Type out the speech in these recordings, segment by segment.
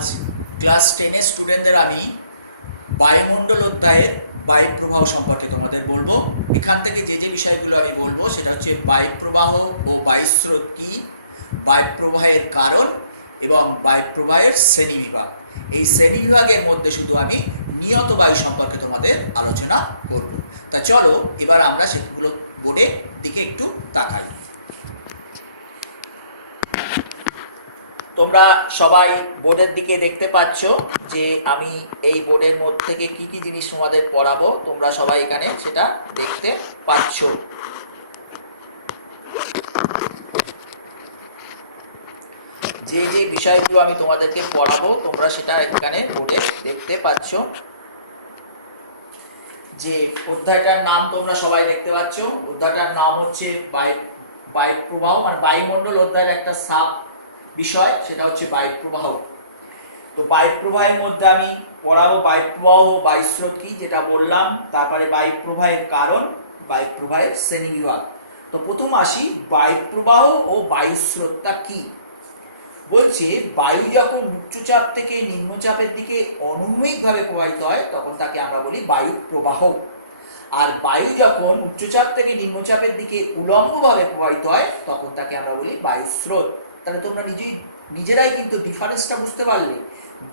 আজ ক্লাস 10 স্টুডেন্টদের আমি বায়ুমণ্ডল অধ্যায়ের বায়ু প্রবাহ সম্পর্কে তোমাদের বলবো। এখান থেকে যে বিষয়গুলো আমি বলবো সেটা হচ্ছে বায়ু প্রবাহ ও বায়ুস্রোত কি, বায়ু প্রবাহের কারণ এবং বায়ু প্রবাহের শ্রেণীবিভাগ। এই শ্রেণীবিভাগের মধ্যে শুধু আমি নিয়ত বায়ু সম্পর্কে তোমাদের আলোচনা করব। তা চলো এবার আমরা সেগুলো বোর্ডের দিকে একটু তাকাই। তোমরা সবাই বোর্ডের দিকে দেখতে পাচ্ছ যে আমি এই বোর্ডের মধ্যে থেকে কি কি জিনিস তোমাদের পড়াবো, তোমরা সবাই এখানে সেটা দেখতে পাচ্ছ। যে বিষয়গুলো আমি তোমাদেরকে পড়াবো তোমরা সেটা এখানে বোর্ডে দেখতে পাচ্ছ। যে অধ্যায়টার নাম তোমরা সবাই দেখতে পাচ্ছ, অধ্যায়টার নাম হচ্ছে বায়ু প্রবাহ, মানে বায়ুমণ্ডল অধ্যায়ের একটা সাব বিষয়, সেটা হচ্ছে বায়ু প্রবাহ। তো বায়ু প্রবাহের মধ্যে আমি পড়াবো বায়ু প্রবাহ ও বায়ুস্রোত কি, যেটা বললাম। তারপরে বায়ু প্রবাহের কারণ, বায়ু প্রবাহের শ্রেণীবিভাগ। তো প্রথম আসি বায়ু প্রবাহ ও বায়ুস্রোতটা কি। বলছে বায়ু যখন উচ্চচাপ থেকে নিম্নচাপের দিকে অনুভূমিকভাবে প্রবাহিত হয় তখন তাকে আমরা বলি বায়ু প্রবাহ। আর বায়ু যখন উচ্চচাপ থেকে নিম্নচাপের দিকে উলম্বভাবে প্রবাহিত হয় তখন তাকে আমরা বলি বায়ুস্রোত। তাহলে তোমরা নিজেরাই কিন্তু ডিফারেন্সটা বুঝতে পারলে।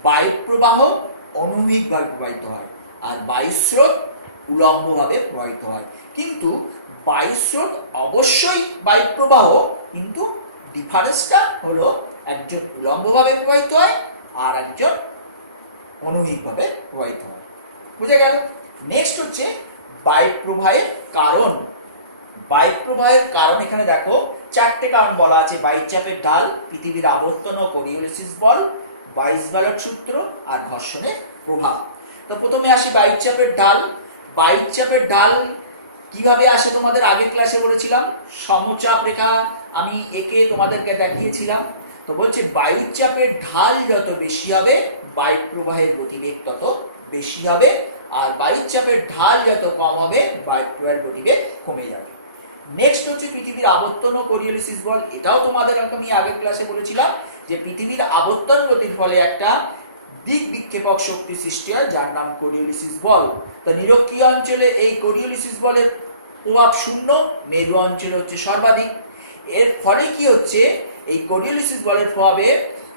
বায়ু প্রবাহ অনুভূমিকভাবে প্রবাহিত হয় আর বায়ুস্রোত উলম্বভাবে প্রবাহিত হয়। কিন্তু বায়ুস্রোত অবশ্যই বায়ু প্রবাহ, কিন্তু ডিফারেন্সটা হলো একজন উলম্বভাবে প্রবাহিত হয় আর একজন অনুভূমিকভাবে প্রবাহিত হয়। বুঝে গেল? নেক্সট হচ্ছে বায়ু প্রবাহের কারণ। বায়ু প্রবাহের কারণ এখানে দেখো চারটে কারণ বলা আছে: বায়ুচাপের ঢাল, পৃথিবীর আবর্তন ও কোরিওলিসিস বল, বাইসবালট সূত্র আর ঘর্ষণের প্রভাব। তো প্রথমে আসি বায়ুচাপের ঢাল। বায়ুচাপের ঢাল কিভাবে আসে তোমাদের আগের ক্লাসে বলেছিলাম, সমচাপ রেখা আমি এঁকে তোমাদেরকে দেখিয়েছিলাম। তো বলছে বায়ুচাপের ঢাল যত বেশি হবে বায়ু প্রবাহের গতিবেগ তত বেশি হবে, আর বায়ুচাপের ঢাল যত কম হবে বায়ু প্রবাহের গতিবেগ কমে যাবে। নেক্সট হচ্ছে পৃথিবীর আবর্তন ও কোরিওলিসিস বল। এটাও তোমাদের আমি আগের ক্লাসে বলেছিলাম যে পৃথিবীর আবর্তন গতির ফলে একটা দিক বিক্ষেপক শক্তি সৃষ্টি হয় যার নাম কোরিওলিসিস বল। তো নিরক্ষীয় অঞ্চলে এই কোরিওলিসিস বলের প্রভাব শূন্য, মেরু অঞ্চলে হচ্ছে সর্বাধিক। এর ফলে কি হচ্ছে, এই কোরিওলিসিস বলের প্রভাবে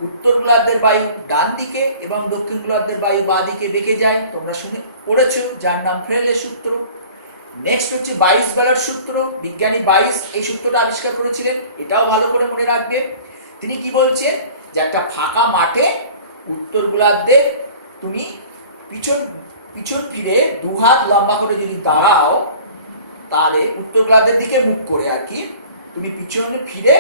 উত্তর গোলার্ধের বায়ু ডান দিকে এবং দক্ষিণ গোলার্ধের বায়ু বাঁ দিকে বেঁকে যায়। তোমরা শুনে পড়েছো, যার নাম ফ্রেলের সূত্র। নেক্সট হচ্ছে বাইসবালট সূত্র। বিজ্ঞানী বাইস এই সূত্রটা আবিষ্কার করেছিলেন, এটাও ভালো করে মনে রাখবে। তিনি কি বলছেন যে একটা ফাঁকা মাঠে উত্তর গোলার্ধে তুমি পিছন ফিরে দুহাত লম্বা করে যদি দাঁড়াও, তাহলে উত্তর গোলার্ধের দিকে মুখ করে আর কি, তুমি পিছনে ফিরে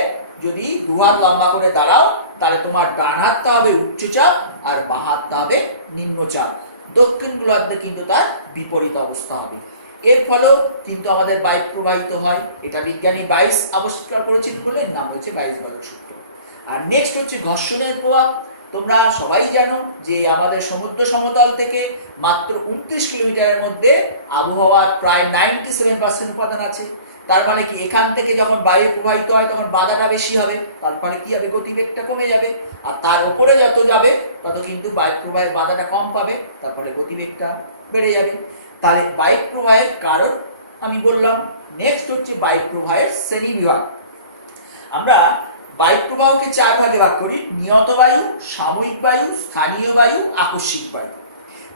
যদি দুহাত লম্বা করে দাঁড়াও তাহলে তোমার ডান হাতটা হবে উচ্চচাপ আর বাঁ হাতটা হবে নিম্নচাপ। দক্ষিণ গোলার্ধে কিন্তু তার বিপরীত অবস্থা হবে। এর ফলেও কিন্তু আমাদের বায়ু প্রবাহিত হয়। এটা বিজ্ঞানী বাইস আবিষ্কার করেছিলেন বলে নাম হয়েছে বাইসবালট সূত্র। আর নেক্সট হচ্ছে ঘর্ষণের প্রভাব। তোমরা সবাই জানো যে আমাদের সমুদ্র সমতল থেকে মাত্র 29 কিলোমিটারের মধ্যে আবহাওয়ার প্রায় 97% উপাদান আছে। তার মানে কি, এখান থেকে যখন বায়ু প্রবাহিত হয় তখন বাধাটা বেশি হবে, তারপরে কি হবে, গতিবেগটা কমে যাবে। আর তার উপরে যত যাবে তত কিন্তু বায়ু প্রবাহের বাধাটা কম পাবে, তারপরে গতিবেগটা বেড়ে যাবে। তাহলে বায়ু প্রবাহের কারণ আমি বললাম। নেক্সট হচ্ছে বায়ু প্রবাহের শ্রেণীবিভাগ। আমরা বায়ু প্রবাহকে 4 ভাগে ভাগ করি: নিয়ত বায়ু, সাময়িক বায়ু, স্থানীয় বায়ু, আকস্মিক বায়ু।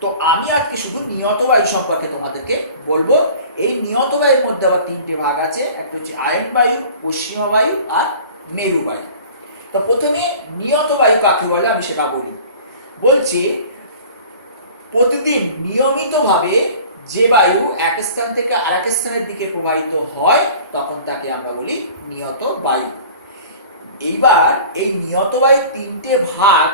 তো আমি আজকে শুধু নিয়ত বায়ু সম্পর্কে তোমাদেরকে বলবো। এই নিয়ত বায়ুর মধ্যে আবার 3টে ভাগ আছে, একটা হচ্ছে আয়ন বায়ু, পশ্চিমা বায়ু আর মেরু বায়ু। তো প্রথমে নিয়ত বায়ু কাকে বলে আমি সেটা বলি। বলছে প্রতিদিন নিয়মিতভাবে যে বায়ু এক স্থান থেকে আরেক স্থানের দিকে প্রবাহিত হয় তখন তাকে আমরা বলি নিয়ত বায়ু। এইবার এই নিয়ত বায়ুর 3টে ভাগ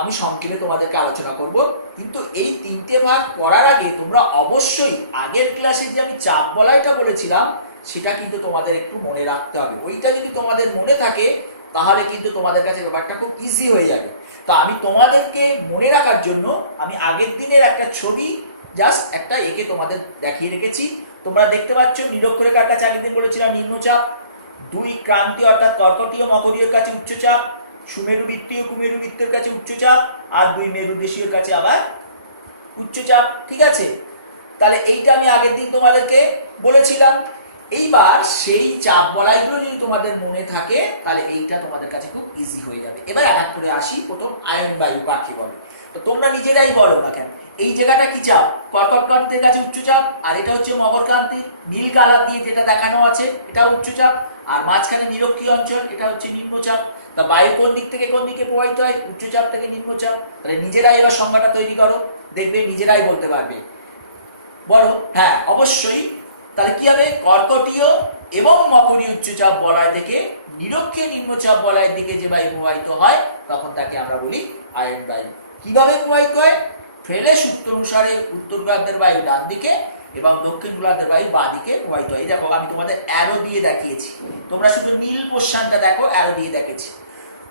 আমি সংক্ষেপে তোমাদেরকে আলোচনা করব, কিন্তু এই 3টে ভাগ করার আগে তোমরা অবশ্যই আগের ক্লাসে যে আমি চাপ বলাইটা বলেছিলাম সেটা কিন্তু তোমাদের একটু মনে রাখতে হবে। ওইটা যদি তোমাদের মনে থাকে তাহলে কিন্তু তোমাদের কাছে ব্যাপারটা খুব ইজি হয়ে যাবে। তো আমি তোমাদেরকে মনে রাখার জন্য আমি আগের দিনের একটা ছবি জাস্ট একটা এঁকে তোমাদের দেখিয়ে রেখেছি। তোমরা দেখতে পাচ্ছ নিরক্ষরেখার কাছে আগের দিন বলেছিলাম নিম্নচাপ, 2 ক্রান্তি অর্থাৎ কর্কটীয় মকরীয় কাছে উচ্চচাপ, সুমেরুবৃত্তীয় কুমেরুবৃত্তের কাছে উচ্চচাপ, আর 2 মেরুদেশীয়র কাছে আবার উচ্চচাপ। ঠিক আছে, তাহলে এইটা আমি আগের দিন তোমাদেরকে বলেছিলাম। এইবার সেই চাপ বলয়গুলো যদি তোমাদের মনে থাকে তাহলে এইটা তোমাদের কাছে খুব ইজি হয়ে যাবে। এবার এক এক করে আসি। প্রথম আয়ন বায়ু কাকে বলে, তো তোমরা নিজেরাই বলো না কেন। এই জায়গাটা কি চাপ? কর্কট ক্রান্তির কাছে উচ্চচাপ, আর এটা হচ্ছে মকর ক্রান্তি, নীল কালার দিয়ে যেটা দেখানো আছে এটা উচ্চচাপ, আর মাঝখানে নিরক্ষীয় অঞ্চল এটা হচ্ছে নিম্নচাপ। তা বায়ু কোন দিক থেকে কোন দিকে প্রবাহিত হয়? উচ্চচাপ থেকে নিম্নচাপ। তাহলে নিজেরাই এবার সংজ্ঞাটা তৈরি করো, দেখবে নিজেরাই বলতে পারবে। বলো। হ্যাঁ অবশ্যই। তাহলে কি হবে? কর্কটীয় এবং মকরীয় উচ্চচাপ বলয় থেকে নিরক্ষীয় নিম্নচাপ বলয়ের দিকে যে বায়ু প্রবাহিত হয় তখন তাকে আমরা বলি আয়ন বায়ু। কিভাবে প্রবাহিত হয়? ফ্রেলের সূত্র অনুসারে উত্তর গোলার্ধের বায়ু ডান দিকে এবং দক্ষিণ গোলার্ধের বায়ু বাঁ দিকে প্রবাহিত হয়। এই দেখো আমি তোমাদের অ্যারো দিয়ে দেখিয়েছি, তোমরা শুধু নীল পোর্শনটা দেখো, অ্যারো দিয়ে দেখেছি।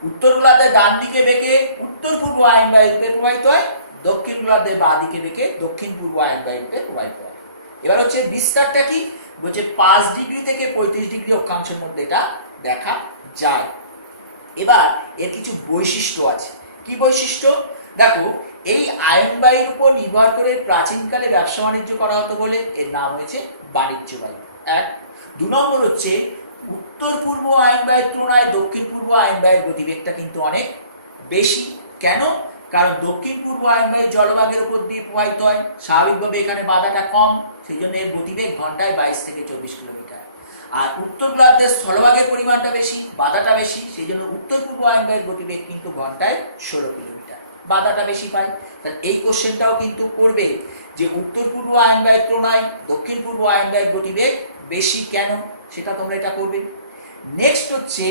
উত্তর গোলার্ধের ডান দিকে বেঁকে উত্তর পূর্ব আয়ন বায়ু রূপে প্রবাহিত হয়, দক্ষিণ গোলার্ধের বাঁ দিকে বেঁকে দক্ষিণ পূর্ব আয়ন বায়ু রূপে প্রবাহিত হয়। এবার হচ্ছে বিস্তারটা কি বলছে, 5 ডিগ্রি থেকে 35 ডিগ্রি অক্ষাংশের মধ্যে এটা দেখা যায়। এবার এর কিছু বৈশিষ্ট্য আছে। কি বৈশিষ্ট্য? দেখো, এই আয়ন বায়ুর উপর নির্ভর করে প্রাচীনকালে ব্যবসা বাণিজ্য করা হতো বলে এর নাম হয়েছে বাণিজ্য বায়ু। 1। 2 নম্বর হচ্ছে উত্তর পূর্ব আয়ন বায়ুর তুলনায় দক্ষিণ পূর্ব আয়ন বায়ুর গতিবেগটা কিন্তু অনেক বেশি। কেন? কারণ দক্ষিণ পূর্ব আয়ন বায়ু জলভাগের উপর দিয়ে প্রবাহিত হয়, স্বাভাবিকভাবে এখানে বাধাটা কম, সেই জন্য এর গতিবেগ ঘন্টায় 22 থেকে 24 কিলোমিটার। আর উত্তর গোলার্ধের স্থলভাগের পরিমাণটা বেশি, বাধাটা বেশি, সেই জন্য উত্তর পূর্ব আয়ন বায়ুর গতিবেগ কিন্তু ঘন্টায় 16 কিলোমিটার, বাধাটা বেশি পায়। তাহলে এই কোশ্চেনটাও কিন্তু করবে যে উত্তর পূর্ব আয়ন বায়ুর তুলনায় দক্ষিণ পূর্ব আয়ন বায়ুর গতিবেগ বেশি কেন, সেটা তোমরা এটা করবে। নেক্সট হচ্ছে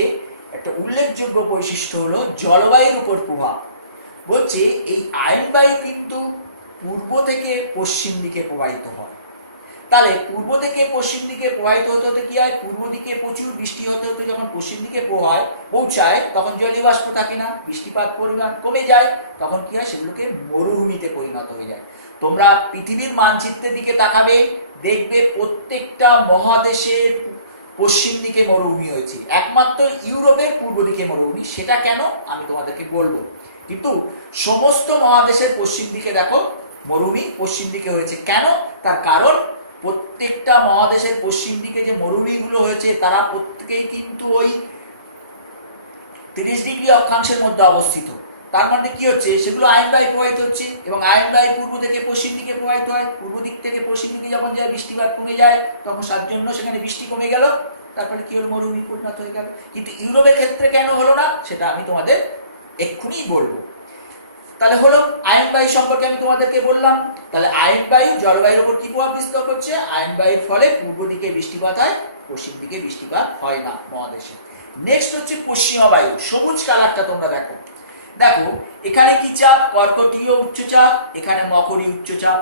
একটা উল্লেখযোগ্য বৈশিষ্ট্য হলো জলবায়ুর উপর প্রভাব। বলছে এই আয়ন বায়ু কিন্তু পূর্ব থেকে পশ্চিম দিকে প্রবাহিত হয়। তাহলে পূর্ব থেকে পশ্চিম দিকে প্রবাহিত হতে হতে কি হয়? পূর্ব দিকে প্রচুর বৃষ্টি হতে হতে যখন পশ্চিম দিকে পৌঁছায় তখন জলীয় বাষ্প থাকে না, বৃষ্টিপাত পরিমাণ কমে যায়, তখন কি হয়? সেগুলোকে মরুভূমিতে পরিণত হয়ে যায়। তোমরা পৃথিবীর মানচিত্রের দিকে তাকাবে, দেখবে প্রত্যেকটা মহাদেশের পশ্চিম দিকে মরুভূমি হয়েছে, একমাত্র ইউরোপের পূর্ব দিকে মরুভূমি। সেটা কেন আমি তোমাদেরকে বলবো, কিন্তু সমস্ত মহাদেশের পশ্চিম দিকে দেখো মরুভূমি পশ্চিম দিকে হয়েছে। কেন? তার কারণ প্রত্যেকটা মহাদেশের পশ্চিম দিকে যে মরুভূমিগুলো হয়েছে তারা প্রত্যেকেই কিন্তু ওই 30 ডিগ্রি অক্ষাংশের মধ্যে অবস্থিত। তার মধ্যে কি হচ্ছে? সেগুলো আয়ন বায়ু প্রবাহিত হচ্ছে এবং আয়ন বায়ু পূর্ব থেকে পশ্চিম দিকে প্রবাহিত হয়। পূর্ব দিক থেকে পশ্চিম দিকে যখন যায় বৃষ্টিপাত কমে যায়, তখন তার জন্য সেখানে বৃষ্টি কমে গেল, তারপরে কি হলো? মরুভূমি পরিণত হয়ে গেল। কিন্তু ইউরোপের ক্ষেত্রে কেন হলো না সেটা আমি তোমাদের এক্ষুনি বলবো। তাহলে হলো আয়ন বায়ু সম্পর্কে আমি তোমাদেরকে বললাম। তাহলে আয়ন বায়ু জলবায়ুর উপর কি প্রভাব বিস্তার করছে? আয়ন বায়ুর ফলে পূর্ব দিকে বৃষ্টিপাত হয়, পশ্চিম দিকে বৃষ্টিপাত হয় না মহাদেশে। নেক্সট হচ্ছে পশ্চিমা বায়ু। সবুজ কালারটা তোমরা দেখো, দেখো এখানে কি চাপ? কর্কটীয় উচ্চচাপ, এখানে মকরী উচ্চচাপ,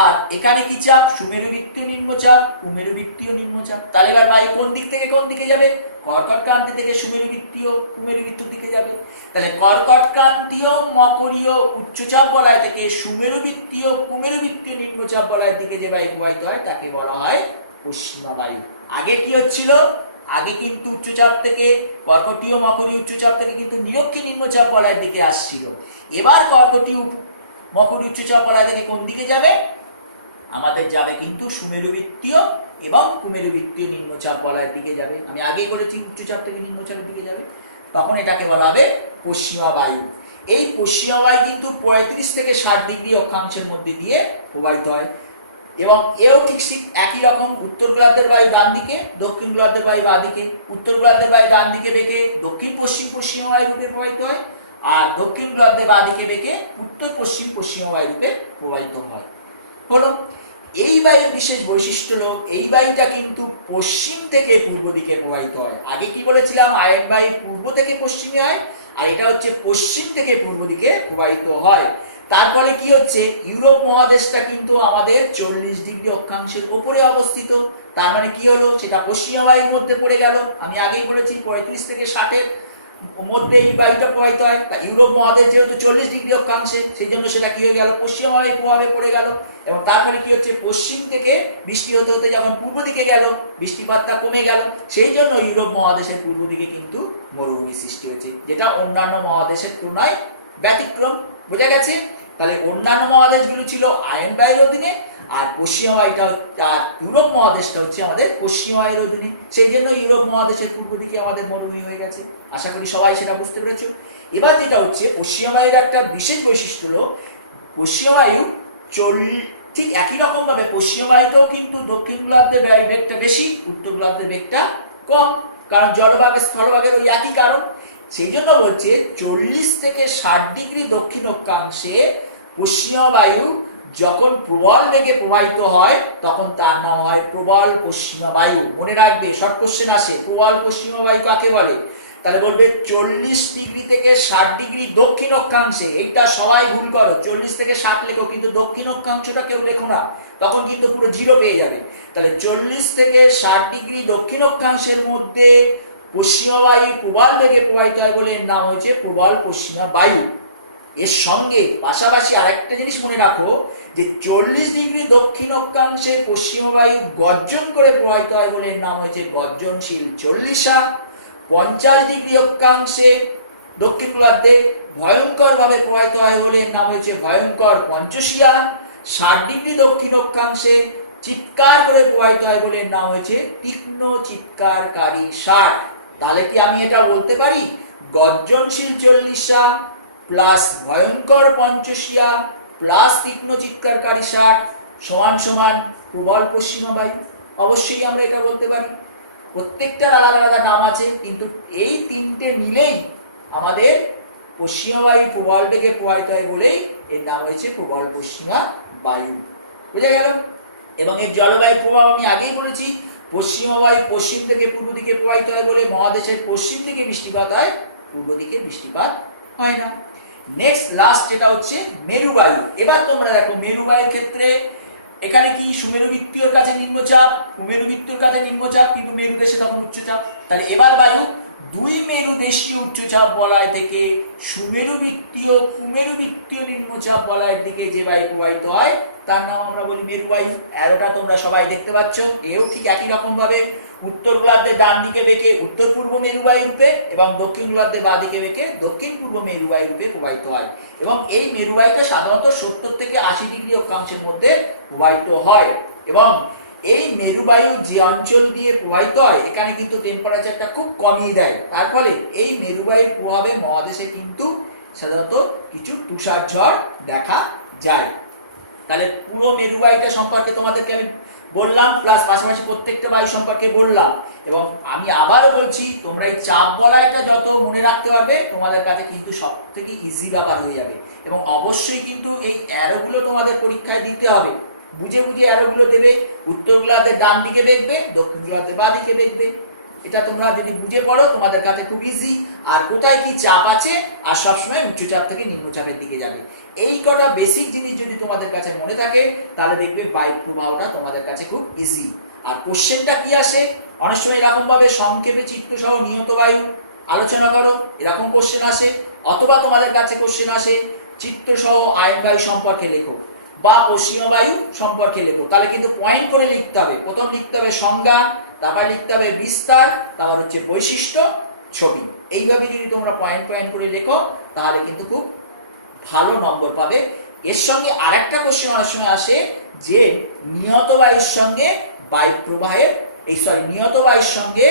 আর এখানে কি চাপ? সুমেরুবৃত্তীয় নিম্নচাপ, কুমেরুবৃত্তীয় নিম্নচাপ। তাহলে এবার বায়ু কোন দিক থেকে কোন দিকে যাবে? কর্কট ক্রান্তি থেকে সুমেরুবৃত্তীয় কুমেরুবৃত্তীয় দিকে যাবে। তাহলে কর্কট ক্রান্তীয় মকরীয় উচ্চচাপ বলয় থেকে সুমেরুবৃত্তীয় কুমেরুবৃত্তীয় নিম্নচাপ বলয়ের দিকে যে বায়ু প্রবাহিত হয় তাকে বলা হয় পশ্চিমা বায়ু। আগে কি হচ্ছিল? আগে কিন্তু উচ্চচাপ থেকে কর্কটীয় মকরী উচ্চচাপ থেকে কিন্তু নিরক্ষীয় নিম্নচাপ বলয়ের দিকে আসছিল। এবার কর্কটীয় মকরী উচ্চচাপ বলয় থেকে কোন দিকে যাবে? আমাদের যাবে কিন্তু সুমেরুবৃত্তীয় এবং কুমেরুবৃত্তীয় নিম্নচাপ বলয়ের দিকে যাবে। আমি আগেই বলেছি উচ্চচাপ থেকে নিম্নচাপের দিকে যাবে, তখন এটাকে বলা হবে পশ্চিমা বায়ু। এই পশ্চিমা বায়ু কিন্তু 35 থেকে 60 ডিগ্রি অক্ষাংশের মধ্যে দিয়ে প্রবাহিত হয় এবং এও ঠিক একই রকম। উত্তর গোলার্ধের বায়ু ডান দিকে, দক্ষিণ গোলার্ধের বায়ু বাঁ দিকে। উত্তর গোলার্ধের বায়ু ডান দিকে বেঁকে দক্ষিণ পশ্চিম পশ্চিমা বায়ু রূপে প্রবাহিত হয়, আর দক্ষিণ গোলার্ধের বাঁ দিকে বেঁকে উত্তর পশ্চিম পশ্চিমা বায়ু রূপে প্রবাহিত হয়। হলো এই বায়ুর বিশেষ বৈশিষ্ট্য হলো এই বায়ুটা কিন্তু পশ্চিম থেকে পূর্ব দিকে প্রবাহিত হয়। আগে কি বলেছিলাম? আয়ন বায়ু পূর্ব থেকে পশ্চিমে হয়, আর এটা হচ্ছে পশ্চিম থেকে পূর্ব দিকে প্রবাহিত হয়। তার ফলে কি হচ্ছে? ইউরোপ মহাদেশটা কিন্তু আমাদের 40 ডিগ্রি অক্ষাংশের উপরে অবস্থিত। তার মানে কি হলো? সেটা পশ্চিমা বায়ুর মধ্যে পড়ে গেল। আমি আগেই বলেছি 35 থেকে 60-এর মধ্যে এই বায়ুটা প্রবাহিত হয়। তা ইউরোপ মহাদেশ যেহেতু 40 ডিগ্রি অক্ষাংশে, সেই জন্য সেটা কি হয়ে গেল? পশ্চিমা বায়ুর প্রভাবে পড়ে গেল। এবং তারপরে কি হচ্ছে? পশ্চিম থেকে বৃষ্টি হতে হতে যখন পূর্ব দিকে গেল, বৃষ্টিপাতটা কমে গেল, সেই জন্য ইউরোপ মহাদেশের পূর্ব দিকে কিন্তু মরুভূমি সৃষ্টি হয়েছে, যেটা অন্যান্য মহাদেশের তুলনায় ব্যতিক্রম। বোঝা গেছে? তাহলে অন্যান্য মহাদেশগুলো ছিল আয়ন বায়ুর অধীনে, আর পশ্চিমা বায়ুটা আর ইউরোপ মহাদেশটা হচ্ছে আমাদের পশ্চিমা বায়ুর অধীনে। সেই জন্য ইউরোপ মহাদেশের পূর্ব দিকে আমাদের মরুভূমি হয়ে গেছে। আশা করি সবাই সেটা বুঝতে পেরেছো। এবার যেটা হচ্ছে পশ্চিমা বায়ুর একটা বিশেষ বৈশিষ্ট্য হলো, পশ্চিমা বায়ু ঠিক একই রকম ভাবে পশ্চিমা বায়ুতেও কিন্তু দক্ষিণ গোলার্ধের বেগটা বেশি, উত্তর গোলার্ধের বেগটা কম, কারণ জলভাগে স্থলভাগের ওই একই কারণ। সেই জন্য বলছে 40 থেকে 60 ডিগ্রি দক্ষিণ অক্ষাংশে পশ্চিমা বায়ু যখন প্রবল বেগে প্রবাহিত হয় তখন তার নাম হয় প্রবল পশ্চিমা বায়ু। মনে রাখবে, শর্ট কোশ্চেন আসে, প্রবল পশ্চিমা বায়ু কাকে বলে? তাহলে বলবে 40 ডিগ্রি থেকে 60 ডিগ্রি দক্ষিণ অক্ষাংশে। এইটা সবাই ভুল করো, 40 থেকে 60 লেখো, কিন্তু দক্ষিণ অক্ষাংশটা কেউ লেখো না, তখন কিন্তু পুরো জিরো পেয়ে যাবে। তাহলে 40 থেকে 60 ডিগ্রি দক্ষিণ অক্ষাংশের মধ্যে পশ্চিমা বায়ু প্রবল বেগে প্রবাহিত হয় বলে এর নাম হয়েছে প্রবল পশ্চিমা বায়ু। এর সঙ্গে পাশাপাশি আরেকটা জিনিস মনে রাখো, যে 40 ডিগ্রি দক্ষিণ অক্ষাংশে পশ্চিমা বায়ু গর্জন করে প্রবাহিত হয় বলে এর নাম হয়েছে গর্জনশীল চল্লিশা। 50 ডিগ্রি অক্ষাংশে দক্ষিণ গোলার্ধে ভয়ঙ্কর ভাবে প্রবাহিত হয় বলে এর নাম হয়েছে ভয়ঙ্কর পঞ্চশিয়া। 60 ডিগ্রি দক্ষিণ অক্ষাংশে চিৎকার করে প্রবাহিত হয় বলে এর নাম হয়েছে তীক্ষ্ণ চিৎকারকারী 60। তাহলে কি আমি এটা বলতে পারি গর্জনশীল চল্লিশা প্লাস ভয়ঙ্কর পঞ্চশিয়া প্লাস তীক্ষ্ণ চিৎকারকারী 60 সমান সমান প্রবল পশ্চিমা বায়ু? অবশ্যই আমরা এটা বলতে পারি। প্রত্যেকটার আলাদা আলাদা নাম আছে, কিন্তু এই তিনটে মিলেই আমাদের পশ্চিমা বায়ু প্রবল বেগে প্রবাহিত হয় বলেই এর নাম হয়েছে প্রবল পশ্চিমা বায়ু। বুঝা গেল? এবং এর জলবায়ু প্রভাব আমি আগেই বলেছি, পশ্চিমা বায়ু পশ্চিম থেকে পূর্ব দিকে প্রবাহিত হয় বলে মহাদেশের পশ্চিম থেকে বৃষ্টিপাত হয়, পূর্ব দিকে বৃষ্টিপাত হয় না। নেক্সট লাস্ট যেটা হচ্ছে মেরুবায়ু। এবার তোমরা দেখো মেরুবায়ুর ক্ষেত্রে এখানে কি সুমেরু বৃত্তীয়র কাছে নিম্নচাপ, কুমেরু বৃত্তীয়র কাছে নিম্নচাপ, কিন্তু মেরু দেশে তখন উচ্চচাপ। তাহলে এবার বায়ু দুই মেরু দেশীয় উচ্চচাপ বলয় থেকে সুমেরু বৃত্তীয় কুমেরু বৃত্তীয় নিম্নচাপ বলয়ের দিকে যে বায়ু প্রবাহিত হয় তার নাম আমরা বলি মেরুবায়ু। অ্যারোটা তোমরা সবাই দেখতে পাচ্ছ, এও ঠিক একই রকম ভাবে উত্তর গোলার্ধের ডান দিকে বেঁকে উত্তর পূর্ব মেরুবায়ু রূপে এবং দক্ষিণ গোলার্ধের বাঁ দিকে বেঁকে দক্ষিণ পূর্ব মেরুবায়ু রূপে প্রবাহিত হয়। এবং এই মেরুবায়ুটা সাধারণত 70 থেকে 80 ডিগ্রি অক্ষাংশের মধ্যে প্রবাহিত হয়। এবং এই মেরুবায়ু যে অঞ্চল দিয়ে প্রবাহিত হয় এখানে কিন্তু টেম্পারেচারটা খুব কমিয়ে দেয়। তার ফলে এই মেরুবায়ুর প্রভাবে মহাদেশে কিন্তু সাধারণত কিছু তুষার ঝড় দেখা যায়। তাহলে পুরো মেরুবায়ুটা সম্পর্কে তোমাদেরকে আমি বললাম, প্লাস পাশাপাশি প্রত্যেকটা বায়ু সম্পর্কে বললাম। এবং আমি আবারও বলছি, তোমরা এই চাপ বলয়টা যত মনে রাখতে পারবে তোমাদের কাছে কিন্তু সব থেকে ইজি ব্যাপার হয়ে যাবে। এবং অবশ্যই কিন্তু এই অ্যারোগুলো তোমাদের পরীক্ষায় দিতে হবে, বুঝে বুঝে অ্যারোগুলো দেবে। উত্তর গোলার্ধের ডান দিকে দেখবে, দক্ষিণ গোলার্ধের বাঁ দিকে দেখবে। এটা তোমরা যদি বুঝে পড়ো তোমাদের কাছে খুব ইজি। আর কোথায় কি চাপ আছে, আর সবসময় উচ্চচাপ থেকে নিম্নচাপের দিকে যাবে। এই কটা বেসিক জিনিস যদি তোমাদের কাছে মনে থাকে তাহলে দেখবে বায়ু প্রবাহটা তোমাদের কাছে খুব ইজি। আর কোশ্চেনটা কি আসে, অনেক সময় এরকম ভাবে সংক্ষেপে চিত্র সহ নিয়ত বায়ু আলোচনা করো, এরকম কোশ্চেন আসে। অথবা তোমাদের কাছে কোশ্চেন আসে চিত্র সহ আয়ন বায়ু সম্পর্কে লেখো বা পশ্চিমা বায়ু সম্পর্কে লেখো। তাহলে কিন্তু পয়েন্ট করে লিখতে হবে। প্রথম লিখতে হবে সংজ্ঞা, তারপর লিখতে হবে বিস্তার, তারপর হচ্ছে বৈশিষ্ট্য, ছবি। এইভাবে যদি তোমরা পয়েন্ট পয়েন্ট করে লেখো তাহলে কিন্তু খুব ভালো নম্বর পাবে। এর সঙ্গে আরেকটা কোশ্চেন অনেক সময় আসে যে নিয়ত বায়ুর সঙ্গে বায়ু প্রবাহের নিয়ত বায়ুর সঙ্গে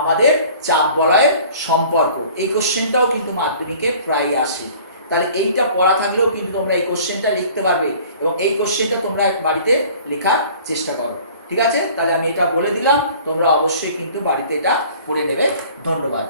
আমাদের চাপ বলয়ের সম্পর্ক। এই কোশ্চেনটাও কিন্তু মাধ্যমিকে প্রায় আসে। তাহলে এইটা পড়া থাকলেও কিন্তু তোমরা এই কোশ্চেনটা লিখতে পারবে এবং এই কোশ্চেনটা তোমরা বাড়িতে লেখার চেষ্টা করো। ঠিক আছে? তাহলে আমি এটা বলে দিলাম, তোমরা অবশ্যই কিন্তু বাড়িতে এটা পড়ে নেবে। ধন্যবাদ।